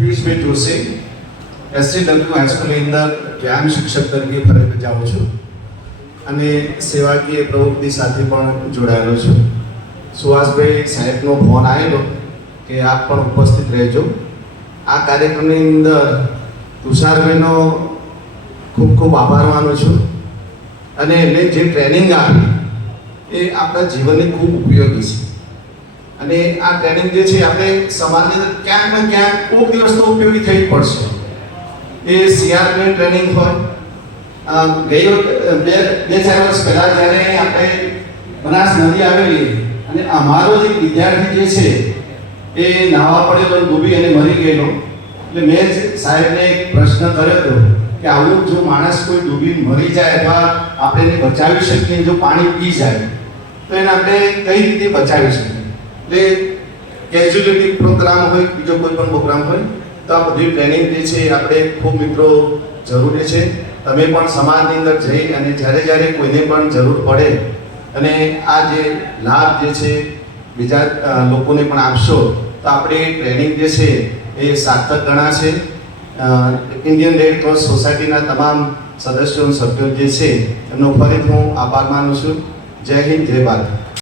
પિયુષભાઈ Joshi SCW હાઈસ્કૂલની અંદર વ્યાયામ શિક્ષક તરીકે ફરજ બજાવું છું અને સેવાકીય પ્રવૃત્તિ સાથે પણ જોડાયેલો છું. સુહાસભાઈ સાહેબનો ફોન આવેલો કે આપ પણ ઉપસ્થિત રહેજો. આ કાર્યક્રમની અંદર તુષારભાઈનો ખૂબ ખૂબ આભાર માનું છું અને એમને જે ટ્રેનિંગ આપી એ આપણા જીવનની ખૂબ ઉપયોગી છે અને આ ટ્રેનિંગ જે છે આપણે સમાજની અંદર ક્યાંક ને ક્યાંક કોઈક દિવસ તો ઉપયોગી થઈ પડશે. એ CRPની ટ્રેનિંગ હોય બે ચાર વર્ષ પહેલાં જ્યારે આપણે બનાસ નદી આવેલી અને અમારો જે વિદ્યાર્થી જે છે એ નાવા પડેલો ડૂબી અને મરી ગયેલો, એટલે મેં સાહેબને એક પ્રશ્ન કર્યો હતો કે આવું જો માણસ કોઈ ડૂબી મરી જાય અથવા આપણે એને બચાવી શકીએ, જો પાણી પી જાય તો એને આપણે કઈ રીતે બચાવી શકીએ. એટલે કેઝ્યુઅલિટી પ્રોગ્રામ હોય, બીજો કોઈ પણ પ્રોગ્રામ હોય તો આ બધી ટ્રેનિંગ જે છે આપણે ખૂબ મિત્રો જરૂરી છે. તમે પણ સમાજની અંદર જઈ અને જ્યારે કોઈને પણ જરૂર પડે અને આ જે લાભ જે છે બીજા લોકોને પણ આપશો તો આપણી ટ્રેનિંગ જે છે એ સાર્થક ગણાશે. ઇન્ડિયન રેડ ક્રોસ સોસાયટીના તમામ સદસ્યો સભ્યો જે છે એમનો ફરીથી હું આભાર માનું છું. જય હિન્દ, જય ભારત.